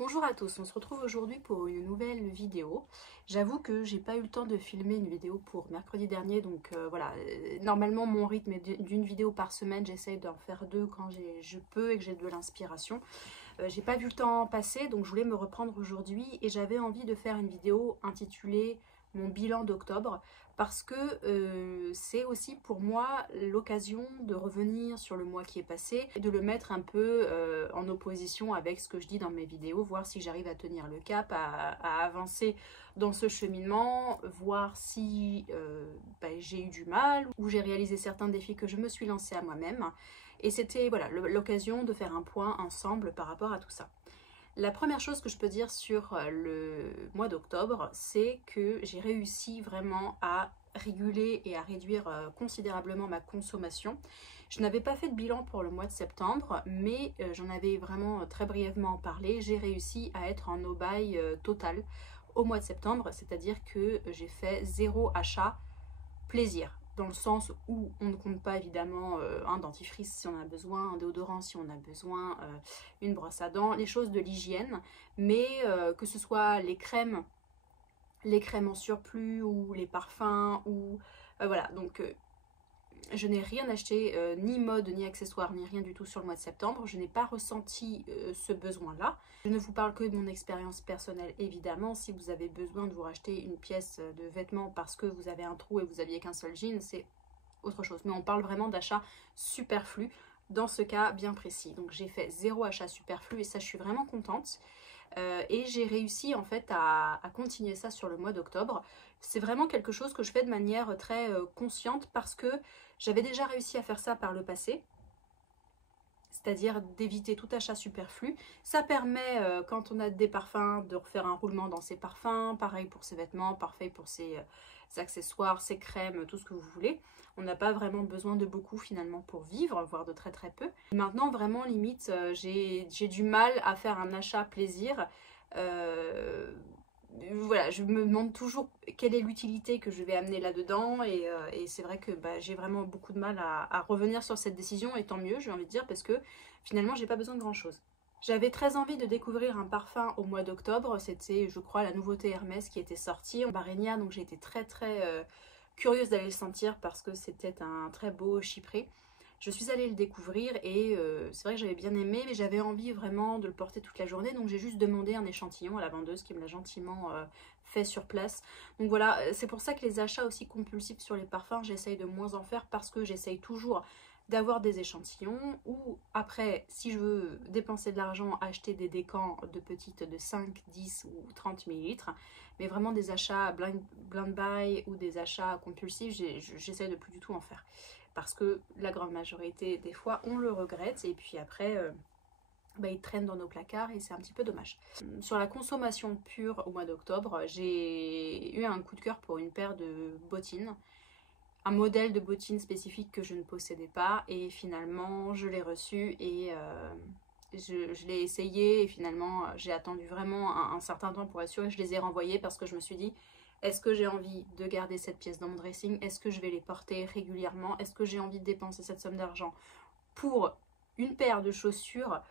Bonjour à tous, on se retrouve aujourd'hui pour une nouvelle vidéo. J'avoue que j'ai pas eu le temps de filmer une vidéo pour mercredi dernier, donc voilà. Normalement mon rythme est d'une vidéo par semaine, j'essaye d'en faire deux quand je peux et que j'ai de l'inspiration. J'ai pas vu le temps passer, donc je voulais me reprendre aujourd'hui et j'avais envie de faire une vidéo intitulée mon bilan d'octobre parce que c'est aussi pour moi l'occasion de revenir sur le mois qui est passé et de le mettre un peu en opposition avec ce que je dis dans mes vidéos, voir si j'arrive à tenir le cap, à avancer dans ce cheminement, voir si j'ai eu du mal ou j'ai réalisé certains défis que je me suis lancée à moi-même. Et c'était voilà, l'occasion de faire un point ensemble par rapport à tout ça. La première chose que je peux dire sur le mois d'octobre, c'est que j'ai réussi vraiment à réguler et à réduire considérablement ma consommation. Je n'avais pas fait de bilan pour le mois de septembre, mais j'en avais vraiment très brièvement parlé. J'ai réussi à être en no-buy total au mois de septembre, c'est-à-dire que j'ai fait zéro achat plaisir. Dans le sens où on ne compte pas évidemment un dentifrice si on a besoin, un déodorant si on a besoin, une brosse à dents, les choses de l'hygiène, mais que ce soit les crèmes en surplus ou les parfums ou voilà, donc je n'ai rien acheté, ni mode, ni accessoires, ni rien du tout sur le mois de septembre. Je n'ai pas ressenti ce besoin-là. Je ne vous parle que de mon expérience personnelle, évidemment. Si vous avez besoin de vous racheter une pièce de vêtements parce que vous avez un trou et vous aviez qu'un seul jean, c'est autre chose. Mais on parle vraiment d'achat superflu, dans ce cas bien précis. Donc j'ai fait zéro achat superflu et ça, je suis vraiment contente. Et j'ai réussi en fait à continuer ça sur le mois d'octobre. C'est vraiment quelque chose que je fais de manière très consciente parce que j'avais déjà réussi à faire ça par le passé, c'est-à-dire d'éviter tout achat superflu. Ça permet, quand on a des parfums, de refaire un roulement dans ses parfums, pareil pour ses vêtements, pareil pour ses accessoires, ses crèmes, tout ce que vous voulez. On n'a pas vraiment besoin de beaucoup finalement pour vivre, voire de très très peu. Maintenant vraiment limite, j'ai du mal à faire un achat plaisir. Voilà, je me demande toujours quelle est l'utilité que je vais amener là-dedans et c'est vrai que j'ai vraiment beaucoup de mal à revenir sur cette décision et tant mieux, j'ai envie de dire, parce que finalement j'ai pas besoin de grand-chose. J'avais très envie de découvrir un parfum au mois d'octobre, c'était je crois la nouveauté Hermès qui était sortie en Barenia, donc j'ai été très curieuse d'aller le sentir parce que c'était un très beau chypré. Je suis allée le découvrir et c'est vrai que j'avais bien aimé, mais j'avais envie vraiment de le porter toute la journée, donc j'ai juste demandé un échantillon à la vendeuse qui me l'a gentiment fait sur place. Donc voilà, c'est pour ça que les achats aussi compulsifs sur les parfums, j'essaye de moins en faire parce que j'essaye toujours d'avoir des échantillons ou après, si je veux dépenser de l'argent, acheter des décants de petites de 5, 10 ou 30 millilitres, mais vraiment des achats blind buy ou des achats compulsifs, j'essaye de plus du tout en faire. Parce que la grande majorité des fois on le regrette et puis après il traîne dans nos placards et c'est un petit peu dommage. Sur la consommation pure au mois d'octobre, j'ai eu un coup de cœur pour une paire de bottines, un modèle de bottines spécifique que je ne possédais pas et finalement je l'ai reçu et je l'ai essayé et finalement j'ai attendu vraiment un certain temps pour être sûre et je les ai renvoyées parce que je me suis dit: est-ce que j'ai envie de garder cette pièce dans mon dressing? Est-ce que je vais les porter régulièrement? Est-ce que j'ai envie de dépenser cette somme d'argent pour une paire de chaussures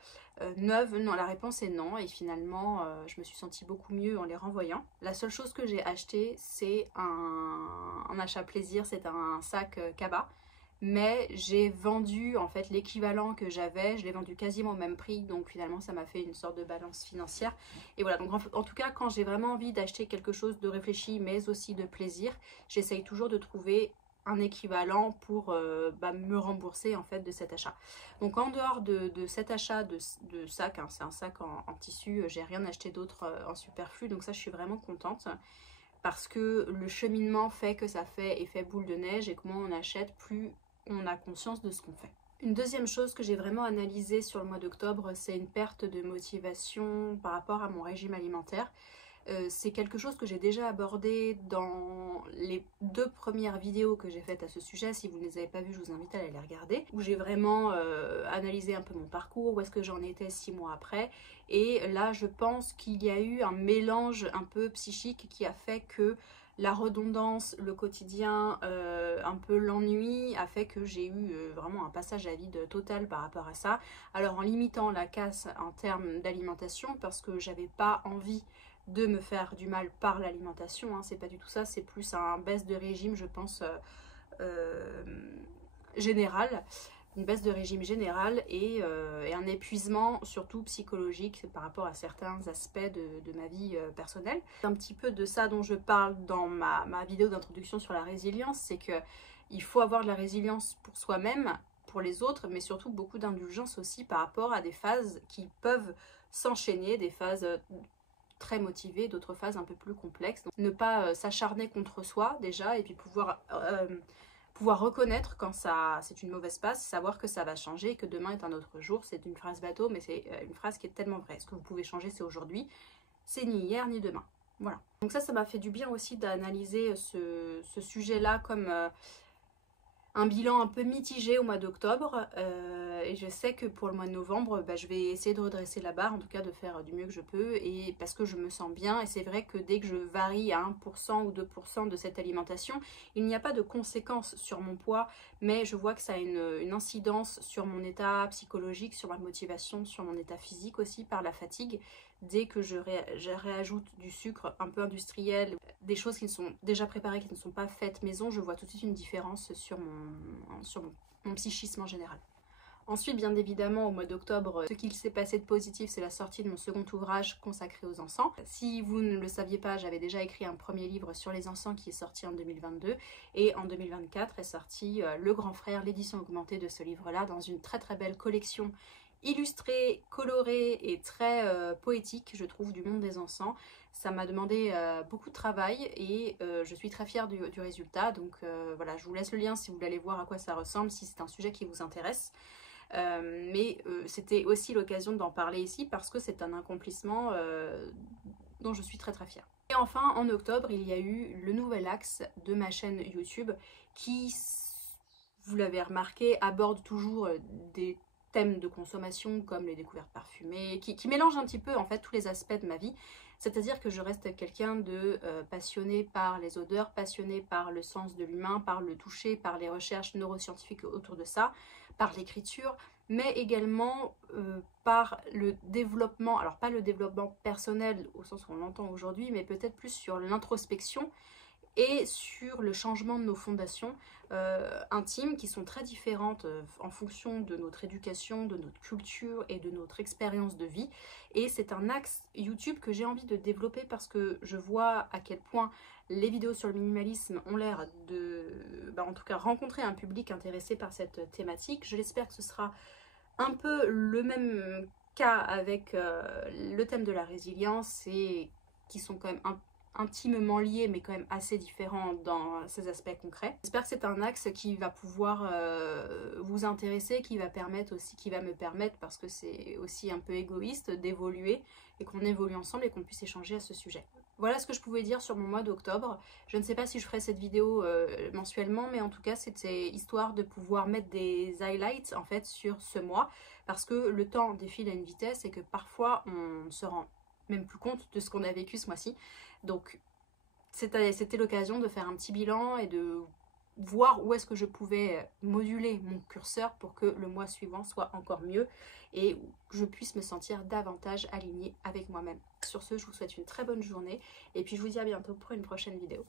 neuves? Non, la réponse est non. Et finalement, je me suis sentie beaucoup mieux en les renvoyant. La seule chose que j'ai acheté, c'est un achat plaisir, c'est un sac Kaba. Mais j'ai vendu en fait l'équivalent que j'avais, je l'ai vendu quasiment au même prix, donc finalement ça m'a fait une sorte de balance financière. Et voilà, donc en tout cas quand j'ai vraiment envie d'acheter quelque chose de réfléchi mais aussi de plaisir, j'essaye toujours de trouver un équivalent pour me rembourser en fait de cet achat. Donc en dehors de cet achat de sac, hein, c'est un sac en tissu, j'ai rien acheté d'autre en superflu, donc ça je suis vraiment contente. Parce que le cheminement fait que ça fait effet boule de neige et que moins on achète, plus on a conscience de ce qu'on fait. Une deuxième chose que j'ai vraiment analysée sur le mois d'octobre, c'est une perte de motivation par rapport à mon régime alimentaire. C'est quelque chose que j'ai déjà abordé dans les 2 premières vidéos que j'ai faites à ce sujet. Si vous ne les avez pas vues, je vous invite à aller les regarder. Où j'ai vraiment analysé un peu mon parcours, où est-ce que j'en étais 6 mois après. Et là, je pense qu'il y a eu un mélange un peu psychique qui a fait que la redondance, le quotidien, un peu l'ennui a fait que j'ai eu vraiment un passage à vide total par rapport à ça. Alors en limitant la casse en termes d'alimentation, parce que j'avais pas envie de me faire du mal par l'alimentation, hein, c'est pas du tout ça, c'est plus un baisse de régime, je pense, général. Une baisse de régime général et un épuisement surtout psychologique par rapport à certains aspects de ma vie personnelle. C'est un petit peu de ça dont je parle dans ma vidéo d'introduction sur la résilience, c'est que il faut avoir de la résilience pour soi-même, pour les autres, mais surtout beaucoup d'indulgence aussi par rapport à des phases qui peuvent s'enchaîner, des phases très motivées, d'autres phases un peu plus complexes. Donc, ne pas s'acharner contre soi déjà, et puis pouvoir reconnaître quand c'est une mauvaise passe, savoir que ça va changer et que demain est un autre jour. C'est une phrase bateau, mais c'est une phrase qui est tellement vraie. Ce que vous pouvez changer, c'est aujourd'hui. C'est ni hier ni demain. Voilà. Donc ça m'a fait du bien aussi d'analyser ce sujet-là comme un bilan un peu mitigé au mois d'octobre. Et je sais que pour le mois de novembre, je vais essayer de redresser la barre, en tout cas de faire du mieux que je peux, et parce que je me sens bien. Et c'est vrai que dès que je varie à 1% ou 2% de cette alimentation, il n'y a pas de conséquences sur mon poids, mais je vois que ça a une incidence sur mon état psychologique, sur ma motivation, sur mon état physique aussi, par la fatigue. Dès que je réajoute du sucre un peu industriel, des choses qui sont déjà préparées, qui ne sont pas faites maison, je vois tout de suite une différence sur mon psychisme en général. Ensuite, bien évidemment, au mois d'octobre, ce qu'il s'est passé de positif, c'est la sortie de mon second ouvrage consacré aux encens. Si vous ne le saviez pas, j'avais déjà écrit un premier livre sur les encens qui est sorti en 2022. Et en 2024 est sorti Le Grand Frère, l'édition augmentée de ce livre-là, dans une très très belle collection illustrée, colorée et très poétique, je trouve, du monde des encens. Ça m'a demandé beaucoup de travail et je suis très fière du résultat. Donc voilà, je vous laisse le lien si vous voulez aller voir à quoi ça ressemble, si c'est un sujet qui vous intéresse. Mais c'était aussi l'occasion d'en parler ici parce que c'est un accomplissement dont je suis très très fière. Et enfin, en octobre, il y a eu le nouvel axe de ma chaîne YouTube qui, vous l'avez remarqué, aborde toujours des thèmes de consommation comme les découvertes parfumées, qui mélangent un petit peu en fait tous les aspects de ma vie. C'est-à-dire que je reste quelqu'un de passionné par les odeurs, passionné par le sens de l'humain, par le toucher, par les recherches neuroscientifiques autour de ça, par l'écriture, mais également par le développement, alors pas le développement personnel au sens où on l'entend aujourd'hui, mais peut-être plus sur l'introspection et sur le changement de nos fondations intimes qui sont très différentes en fonction de notre éducation, de notre culture et de notre expérience de vie. Et c'est un axe YouTube que j'ai envie de développer parce que je vois à quel point les vidéos sur le minimalisme ont l'air de, en tout cas, rencontrer un public intéressé par cette thématique. Je l'espère que ce sera un peu le même cas avec le thème de la résilience et qui sont quand même intimement liés mais quand même assez différents dans ces aspects concrets. J'espère que c'est un axe qui va pouvoir vous intéresser, qui va me permettre, parce que c'est aussi un peu égoïste, d'évoluer et qu'on évolue ensemble et qu'on puisse échanger à ce sujet. Voilà ce que je pouvais dire sur mon mois d'octobre. Je ne sais pas si je ferai cette vidéo mensuellement, mais en tout cas c'était histoire de pouvoir mettre des highlights en fait sur ce mois, parce que le temps défile à une vitesse et que parfois on ne se rend même plus compte de ce qu'on a vécu ce mois-ci. Donc c'était l'occasion de faire un petit bilan et de voir où est-ce que je pouvais moduler mon curseur pour que le mois suivant soit encore mieux et que je puisse me sentir davantage alignée avec moi-même. Sur ce, je vous souhaite une très bonne journée et puis je vous dis à bientôt pour une prochaine vidéo.